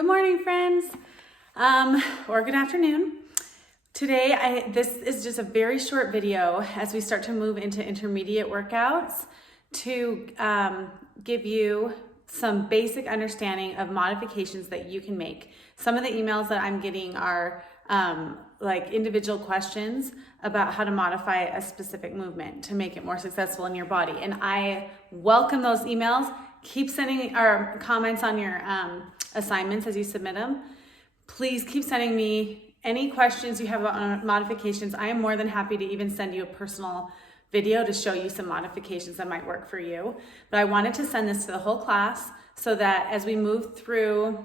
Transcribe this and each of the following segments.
Good morning, friends, or good afternoon. Today, this is just a very short video as we start to move into intermediate workouts to give you some basic understanding of modifications that you can make. Some of the emails that I'm getting are like individual questions about how to modify a specific movement to make it more successful in your body. And I welcome those emails. Keep sending our comments on your assignments as you submit them. Please keep sending me any questions you have about modifications. I am more than happy to even send you a personal video to show you some modifications that might work for you. But I wanted to send this to the whole class so that as we move through,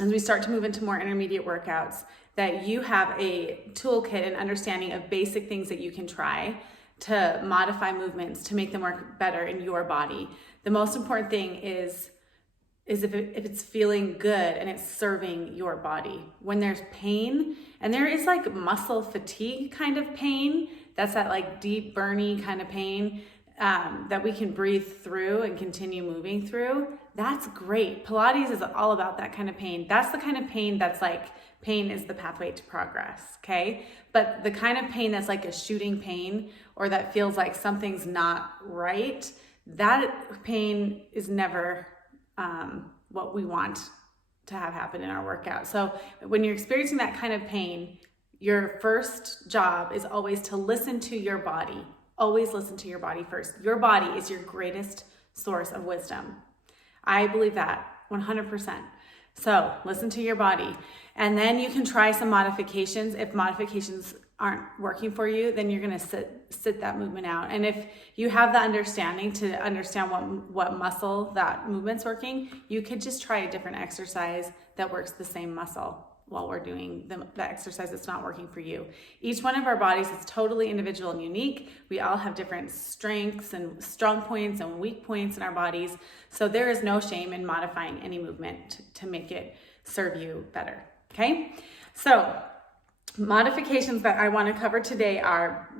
as we start to move into more intermediate workouts, that you have a toolkit and understanding of basic things that you can try to modify movements to make them work better in your body. The most important thing is if it's feeling good and it's serving your body. When there's pain, and there is like muscle fatigue kind of pain, that's that like deep burny kind of pain that we can breathe through and continue moving through, that's great. Pilates is all about that kind of pain. That's the kind of pain that's like, pain is the pathway to progress, okay? But the kind of pain that's like a shooting pain or that feels like something's not right, that pain is never what we want to have happen in our workout. So when you're experiencing that kind of pain, your first job is always to listen to your body. Always listen to your body first. Your body is your greatest source of wisdom. I believe that 100%. So listen to your body. And then you can try some modifications. If modifications aren't working for you, then you're gonna sit that movement out. And if you have the understanding to understand what muscle that movement's working, you could just try a different exercise that works the same muscle while we're doing the exercise that's not working for you. Each one of our bodies is totally individual and unique. We all have different strengths and strong points and weak points in our bodies. So there is no shame in modifying any movement to make it serve you better, okay? So modifications that I want to cover today are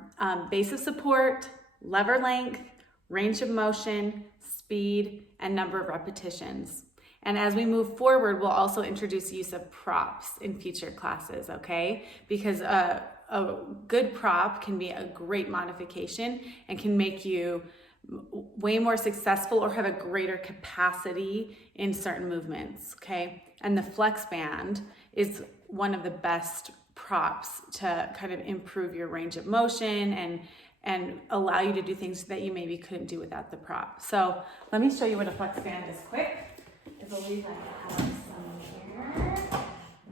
base of support, lever length, range of motion, speed, and number of repetitions. And as we move forward, we'll also introduce use of props in future classes, okay? Because a good prop can be a great modification and can make you way more successful or have a greater capacity in certain movements, okay? And the flex band is one of the best props to kind of improve your range of motion and allow you to do things that you maybe couldn't do without the prop. So let me show you what a flex band is quick. I believe I have some here.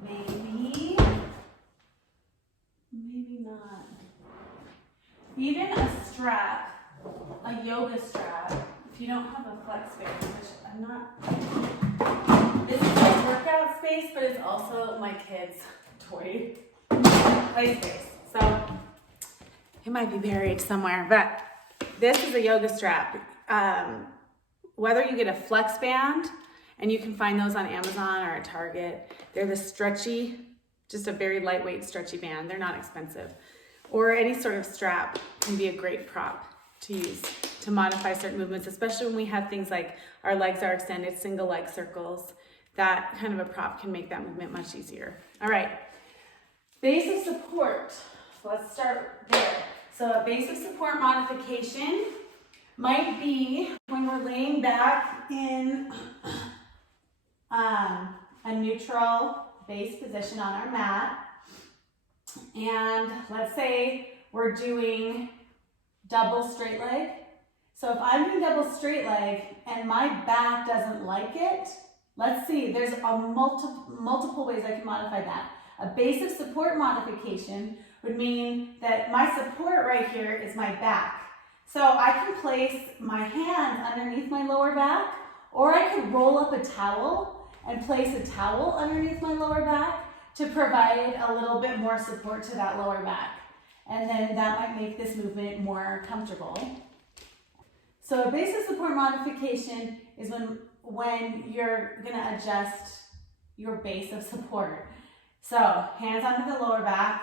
Maybe not. Even a strap, a yoga strap, if you don't have a flex band, which I'm not, this is a workout space, but it's also my kids' toy play space. So it might be buried somewhere, but this is a yoga strap. Whether you get a flex band, and you can find those on Amazon or at Target. They're the stretchy, just a very lightweight stretchy band. They're not expensive. Or any sort of strap can be a great prop to use to modify certain movements, especially when we have things like our legs are extended, single leg circles. That kind of a prop can make that movement much easier. All right, base of support. Let's start there. So a base of support modification might be when we're laying back in a neutral base position on our mat. And let's say we're doing double straight leg. So if I'm doing double straight leg and my back doesn't like it, let's see, there's a multiple ways I can modify that. A base of support modification would mean that my support right here is my back. So I can place my hands underneath my lower back, or I could roll up a towel and place a towel underneath my lower back to provide a little bit more support to that lower back. And then that might make this movement more comfortable. So a base of support modification is when you're gonna adjust your base of support. So hands onto the lower back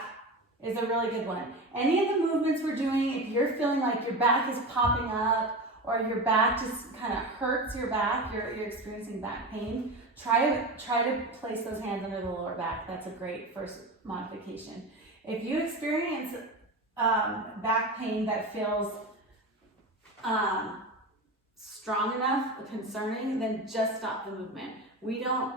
is a really good one. Any of the movements we're doing, if you're feeling like your back is popping up or your back just kind of hurts your back, you're experiencing back pain, try to place those hands under the lower back. That's a great first modification. If you experience back pain that feels strong enough, concerning, then just stop the movement. We don't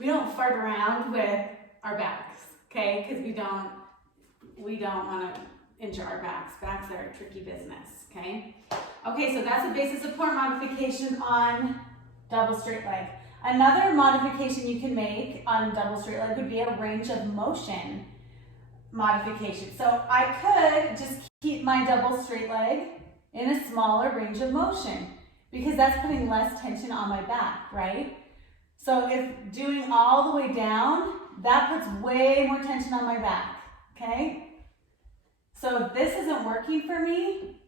we don't fart around with our backs, okay? Because we don't want to injure our backs. Backs are a tricky business, okay? Okay, so that's a basic support modification on double straight leg. Another modification you can make on double straight leg would be a range of motion modification. So I could just keep my double straight leg in a smaller range of motion because that's putting less tension on my back, right? So if doing all the way down, that puts way more tension on my back, okay? So if this isn't working for me,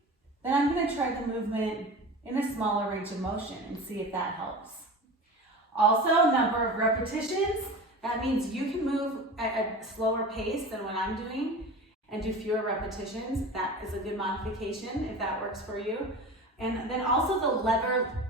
then I'm gonna try the movement in a smaller range of motion and see if that helps. Also, number of repetitions. That means you can move at a slower pace than what I'm doing and do fewer repetitions. That is a good modification if that works for you. And then also the lever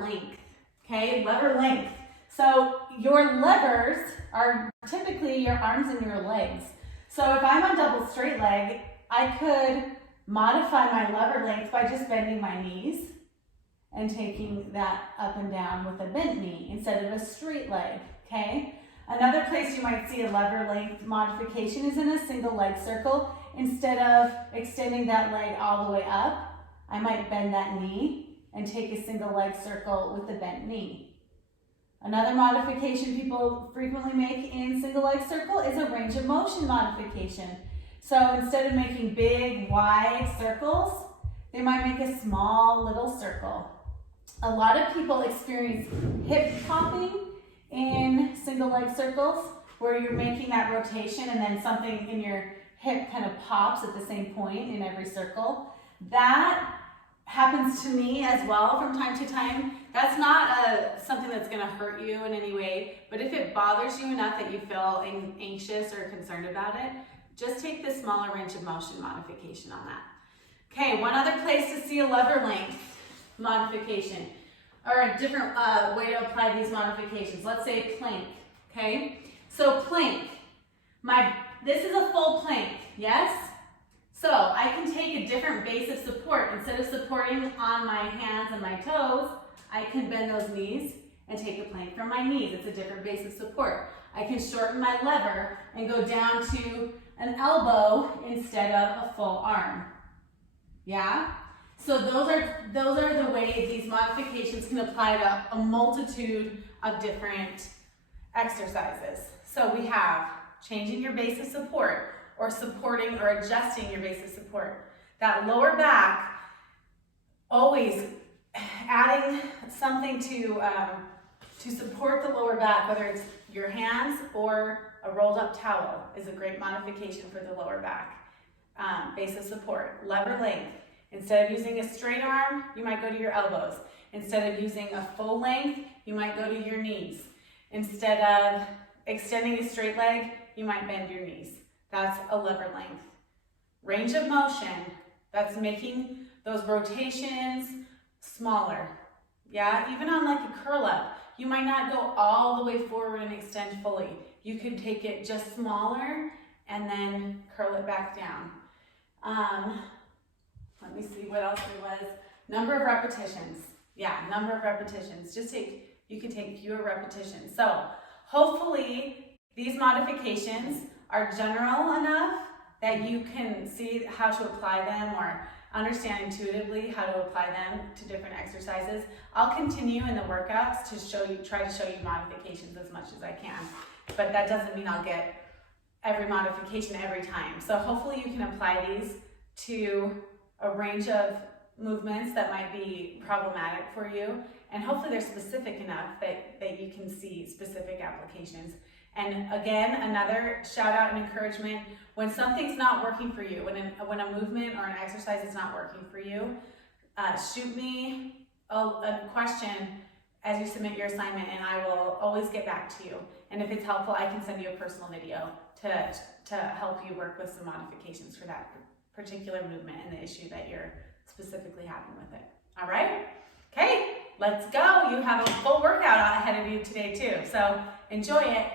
length, okay? Lever length. So your levers are typically your arms and your legs. So if I'm on double straight leg, I could modify my lever length by just bending my knees and taking that up and down with a bent knee instead of a straight leg, okay? Another place you might see a lever length modification is in a single leg circle. Instead of extending that leg all the way up, I might bend that knee and take a single leg circle with a bent knee. Another modification people frequently make in single leg circle is a range of motion modification. So instead of making big, wide circles, they might make a small little circle. A lot of people experience hip popping in single leg circles where you're making that rotation and then something in your hip kind of pops at the same point in every circle. That happens to me as well from time to time. That's not something that's going to hurt you in any way, but if it bothers you enough that you feel anxious or concerned about it, just take the smaller range of motion modification on that. Okay, one other place to see a lever length modification, or a different way to apply these modifications. Let's say plank, okay? So plank, this is a full plank, yes? So I can take a different base of support. Instead of supporting on my hands and my toes, I can bend those knees and take a plank from my knees. It's a different base of support. I can shorten my lever and go down to an elbow instead of a full arm. Yeah? So those are the ways these modifications can apply to a multitude of different exercises. So we have changing your base of support, or supporting or adjusting your base of support. That lower back, always adding something to support the lower back, whether it's your hands or a rolled up towel, is a great modification for the lower back. Base of support, lever length. Instead of using a straight arm, you might go to your elbows. Instead of using a full length, you might go to your knees. Instead of extending a straight leg, you might bend your knees. That's a lever length. Range of motion, that's making those rotations smaller. Yeah, even on like a curl up, you might not go all the way forward and extend fully. You could take it just smaller and then curl it back down. Let me see what else there was. Number of repetitions. Yeah, number of repetitions. You can take fewer repetitions. So hopefully these modifications are general enough that you can see how to apply them or understand intuitively how to apply them to different exercises. I'll continue in the workouts to try to show you modifications as much as I can, but that doesn't mean I'll get every modification every time. So hopefully you can apply these to a range of movements that might be problematic for you, and hopefully they're specific enough that you can see specific applications. And again, another shout out and encouragement, when something's not working for you, when a movement or an exercise is not working for you, shoot me a question as you submit your assignment, and I will always get back to you. And if it's helpful, I can send you a personal video to help you work with some modifications for that particular movement and the issue that you're specifically having with it. All right? Okay, let's go. You have a full workout ahead of you today too, so enjoy it.